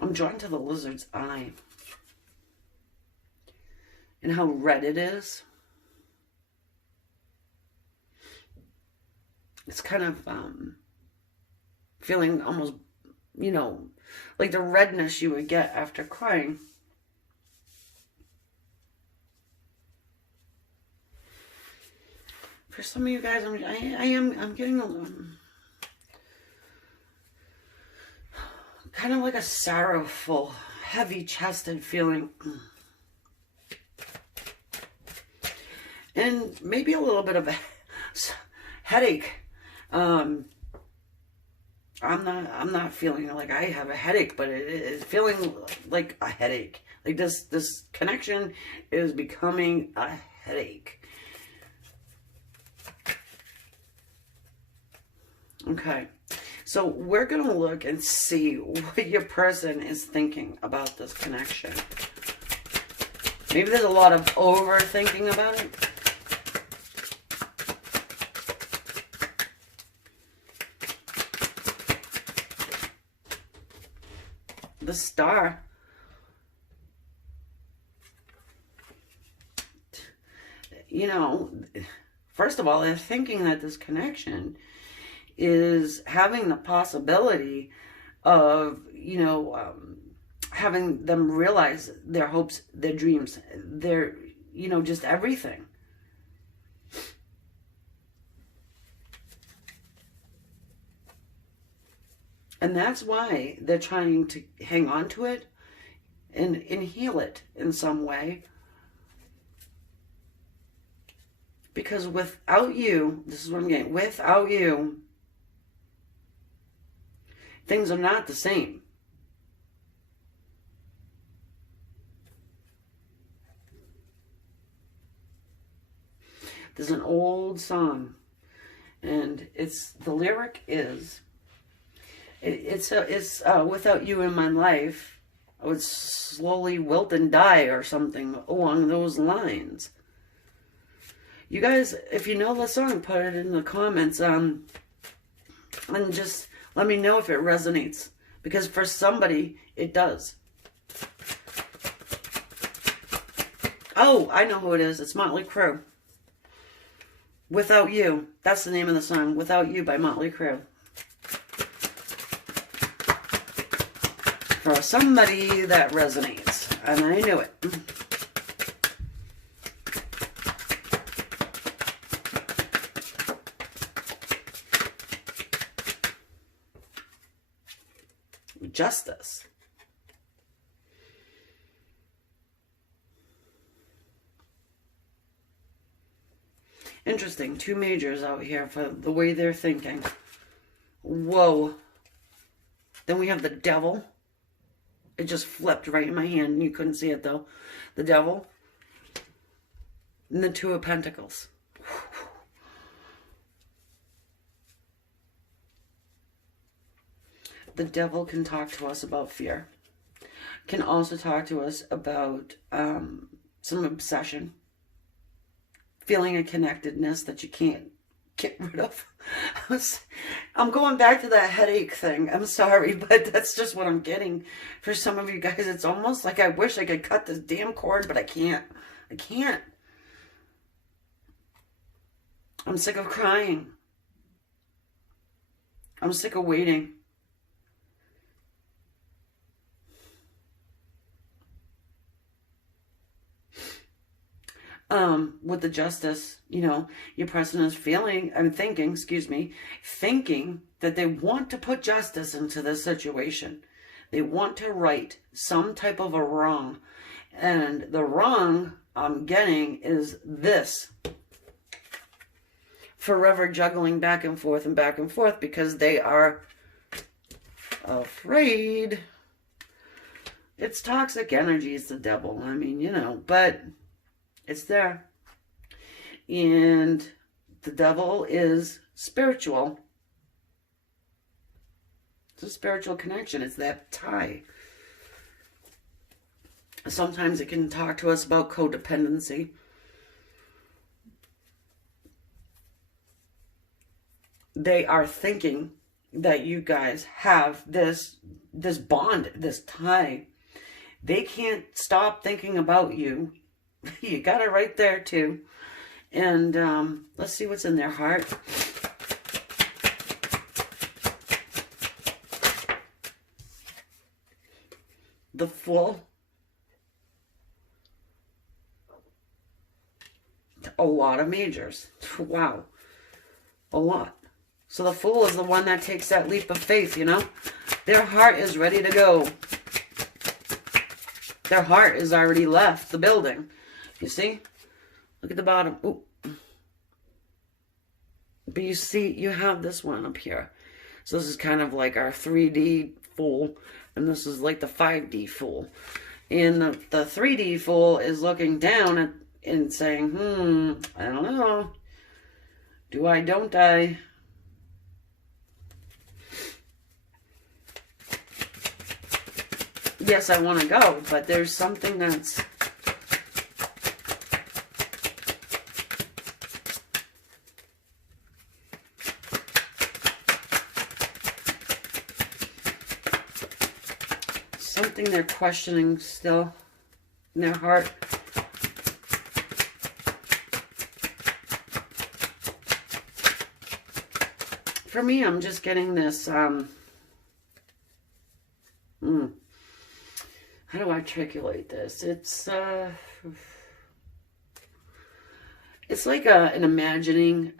I'm drawn to the lizard's eye and how red it is. It's kind of feeling almost, you know, like the redness you would get after crying. For some of you guys, I'm getting a little, kind of like a sorrowful, heavy-chested feeling. And maybe a little bit of a headache. I'm not feeling like I have a headache, but it is feeling like a headache. Like this connection is becoming a headache. Okay. So we're going to look and see what your person is thinking about this connection. Maybe there's a lot of overthinking about it. The star. You know, first of all, they're thinking that this connection is having the possibility of, you know, having them realize their hopes, their dreams, their, you know, just everything. And that's why they're trying to hang on to it and heal it in some way. Because without you, this is what I'm getting, without you, things are not the same. There's an old song, and the lyric is, it's without you in my life, I would slowly wilt and die, or something along those lines. You guys, if you know the song, put it in the comments, and just let me know if it resonates, because for somebody, it does. Oh, I know who it is. It's Motley Crue. Without You. That's the name of the song. Without You by Motley Crue. For somebody that resonates. And I knew it. Justice. Interesting. 2 majors out here for the way they're thinking. Whoa. Then we have the Devil. It just flipped right in my hand. You couldn't see it though. The Devil. And the 2 of Pentacles. The Devil can talk to us about fear. Can also talk to us about some obsession. Feeling a connectedness that you can't get rid of. I'm going back to that headache thing. I'm sorry, but that's just what I'm getting. For some of you guys, it's almost like I wish I could cut this damn cord, but I can't. I can't. I'm sick of crying. I'm sick of waiting. With the Justice, you know, your person is thinking that they want to put justice into this situation. They want to right some type of a wrong. And the wrong I'm getting is this. Forever juggling back and forth, because they are afraid. It's toxic energy. It's the devil. I mean, you know, but it's there. And the devil is spiritual. It's a spiritual connection. It's that tie. Sometimes it can talk to us about codependency. They are thinking that you guys have this bond, this tie. They can't stop thinking about you. You got it right there too. And let's see what's in their heart. The Fool. A lot of majors. Wow. A lot. So the Fool is the one that takes that leap of faith, you know. Their heart is ready to go. Their heart is already left the building. You see? Look at the bottom. Ooh. But you see, you have this one up here. So this is kind of like our 3D Fool. And this is like the 5D Fool. And the 3D Fool is looking down at and saying, I don't know. Do I, don't I? Yes, I want to go, but there's something that's... something they're questioning still in their heart. For me, I'm just getting this, how do I articulate this? It's like an imagining,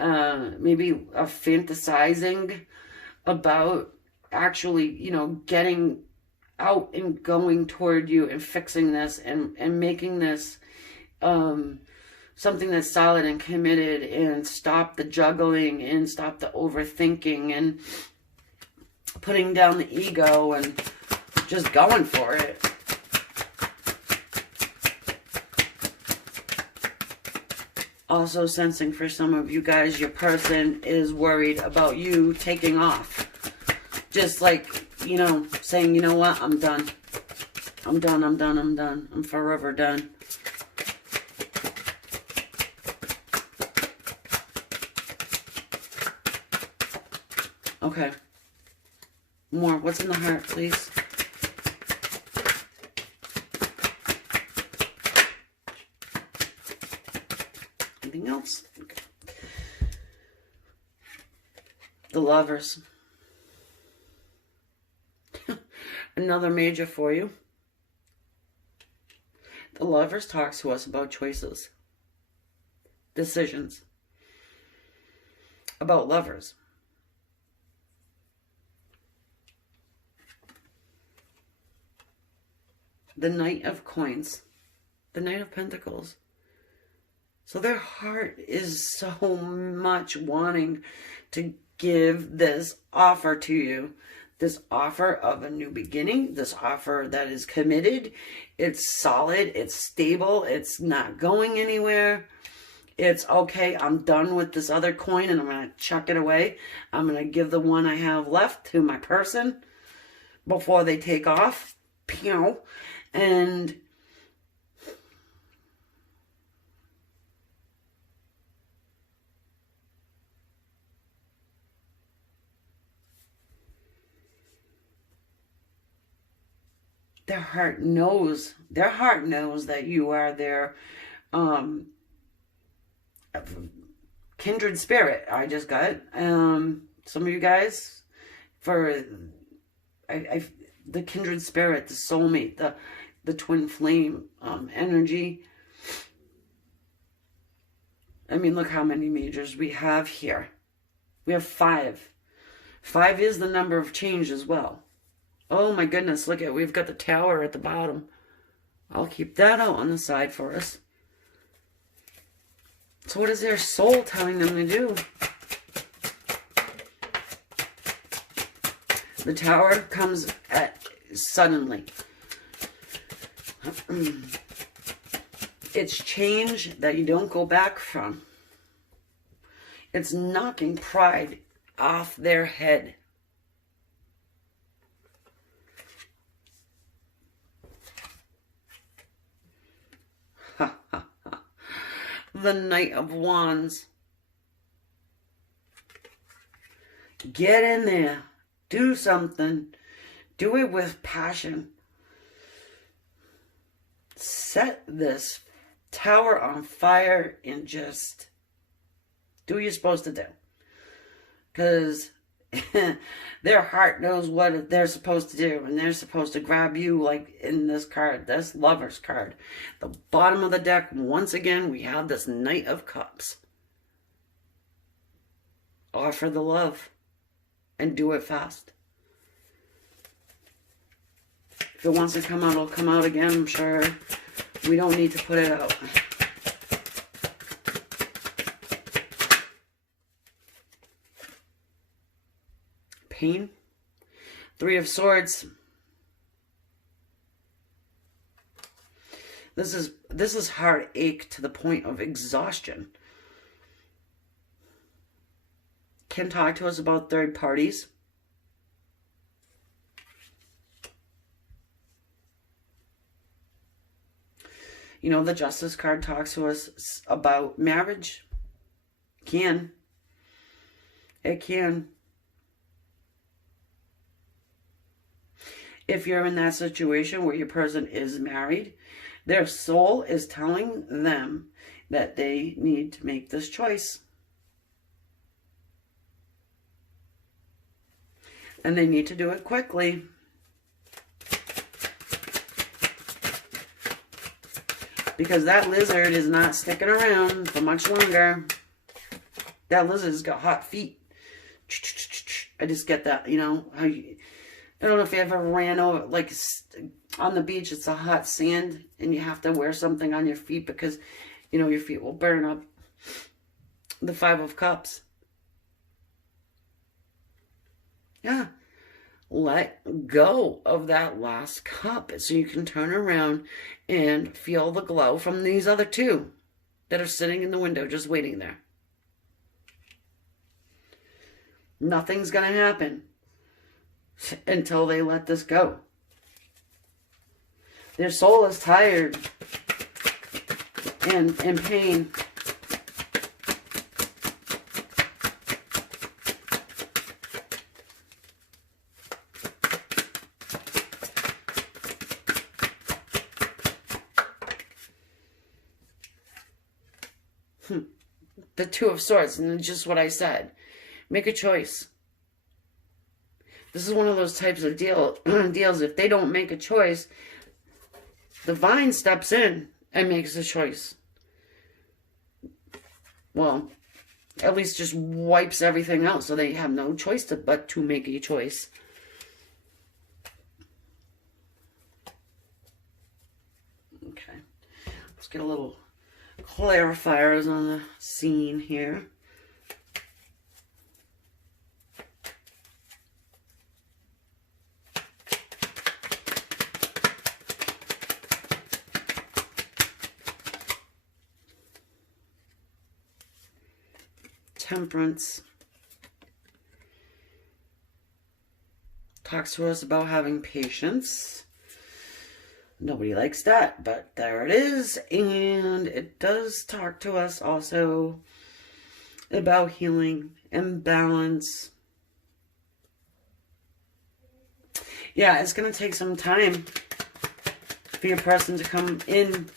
maybe a fantasizing about actually, you know, getting out and going toward you and fixing this and making this, something that's solid and committed, and stop the juggling and stop the overthinking and putting down the ego and just going for it. Also sensing for some of you guys, your person is worried about you taking off. Just like, you know, saying, you know what, I'm done. I'm done, I'm done, I'm done. I'm forever done. Okay. More. What's in the heart, please? Anything else? Okay. The Lovers. Another major for you. The Lovers talks to us about choices. Decisions. About lovers. The Knight of Coins, the Knight of Pentacles. So their heart is so much wanting to give this offer to you. This offer of a new beginning. This offer that is committed. It's solid. It's stable. It's not going anywhere. It's okay. I'm done with this other coin and I'm going to chuck it away. I'm going to give the one I have left to my person before they take off. Pew. And their heart knows that you are their kindred spirit. I just got some of you guys for the kindred spirit, the soulmate, the twin flame energy. I mean, look how many majors we have here. We have 5. 5 is the number of change as well. Oh my goodness, look at, we've got the Tower at the bottom. I'll keep that out on the side for us. So what is their soul telling them to do? The Tower comes at suddenly. It's change that you don't go back from. It's knocking pride off their head. The Knight of Wands. Get in there. Do something. Do it with passion. Set this tower on fire and just do what you're supposed to do. Because their heart knows what they're supposed to do. And they're supposed to grab you like in this card. This Lover's card. The bottom of the deck, once again, we have this Knight of Cups. Offer the love. And do it fast. If it wants to come out, it'll come out again, I'm sure. We don't need to put it out. Pain. Three of Swords. This is heartache to the point of exhaustion. Can talk to us about third parties. You know, the Justice card talks to us about marriage. Can. It can. If you're in that situation where your person is married, their soul is telling them that they need to make this choice. And they need to do it quickly. Because that lizard is not sticking around for much longer. That lizard's got hot feet. I just get that, you know. I don't know if you ever ran over, like on the beach, it's a hot sand. And you have to wear something on your feet because, you know, your feet will burn up. The Five of Cups. Yeah. Let go of that last cup so you can turn around and feel the glow from these other two that are sitting in the window just waiting there. Nothing's going to happen until they let this go. Their soul is tired and in pain. The Two of Swords, and it's just what I said. Make a choice. This is one of those types of deals. If they don't make a choice, the Divine steps in and makes a choice. Well, at least just wipes everything out so they have no choice but to make a choice. Okay. Let's get a little clarifiers on the scene here. Temperance talks to us about having patience. Nobody likes that, but there it is. And it does talk to us also about healing and balance. Yeah, it's going to take some time for your person to come in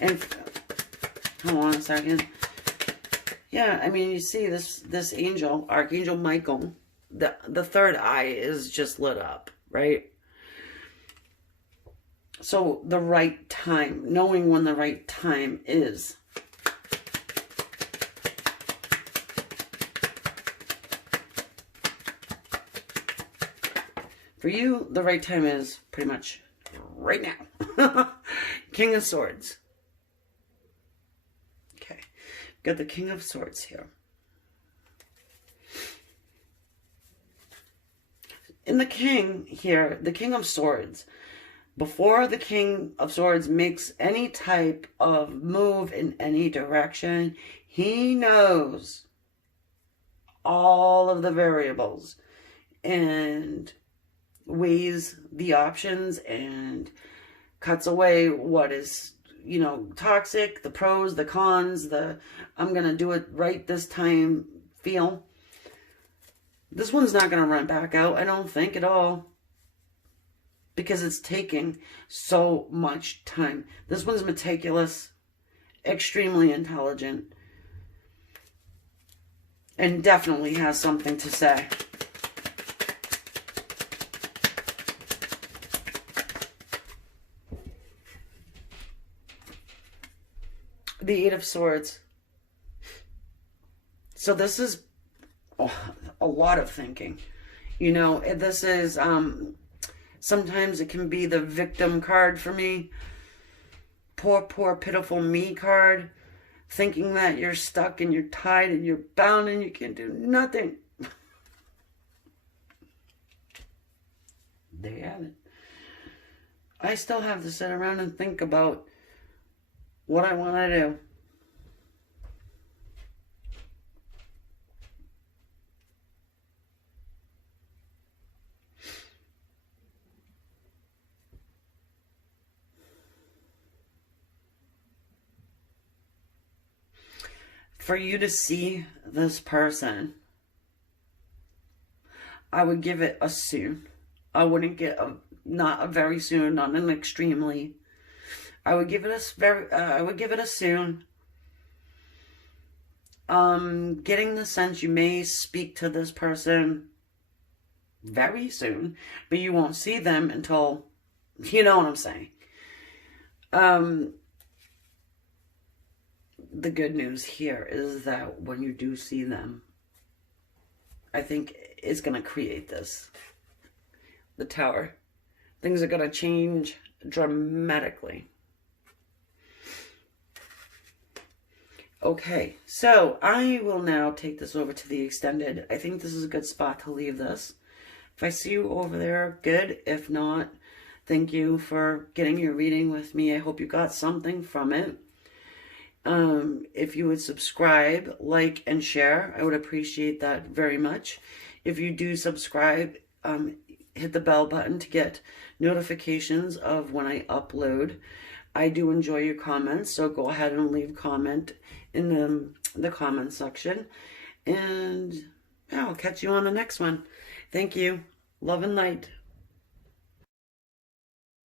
and... Hold on a second. Yeah, I mean, you see this angel, Archangel Michael, the third eye is just lit up, right? So the right time, knowing when the right time is. For you, the right time is pretty much right now. King of Swords. Okay, got the King of Swords here. in the king here, the King of Swords, before the King of Swords makes any type of move in any direction, he knows all of the variables and weighs the options and cuts away what is, you know, toxic, the pros, the cons, the I'm going to do it right this time feel. This one's not going to run back out, I don't think, at all. Because it's taking so much time. This one's meticulous, extremely intelligent, and definitely has something to say. The Eight of Swords. So this is a lot of thinking. You know, this is... sometimes it can be the victim card for me. Poor, poor, pitiful me card. Thinking that you're stuck and you're tied and you're bound and you can do nothing. There you have it. I still have to sit around and think about what I want to do. For you to see this person, I would give it a soon. I wouldn't get not a very soon, not an extremely. I would give it a soon. Getting the sense you may speak to this person very soon, but you won't see them until, you know what I'm saying. The good news here is that when you do see them, I think it's going to create this. The Tower. Things are going to change dramatically. Okay, so I will now take this over to the extended. I think this is a good spot to leave this. If I see you over there, good. If not, thank you for getting your reading with me. I hope you got something from it. If you would subscribe, like, and share, I would appreciate that very much. If you do subscribe, hit the bell button to get notifications of when I upload. I do enjoy your comments, so go ahead and leave a comment in the comment section. And yeah, I'll catch you on the next one. Thank you. Love and light.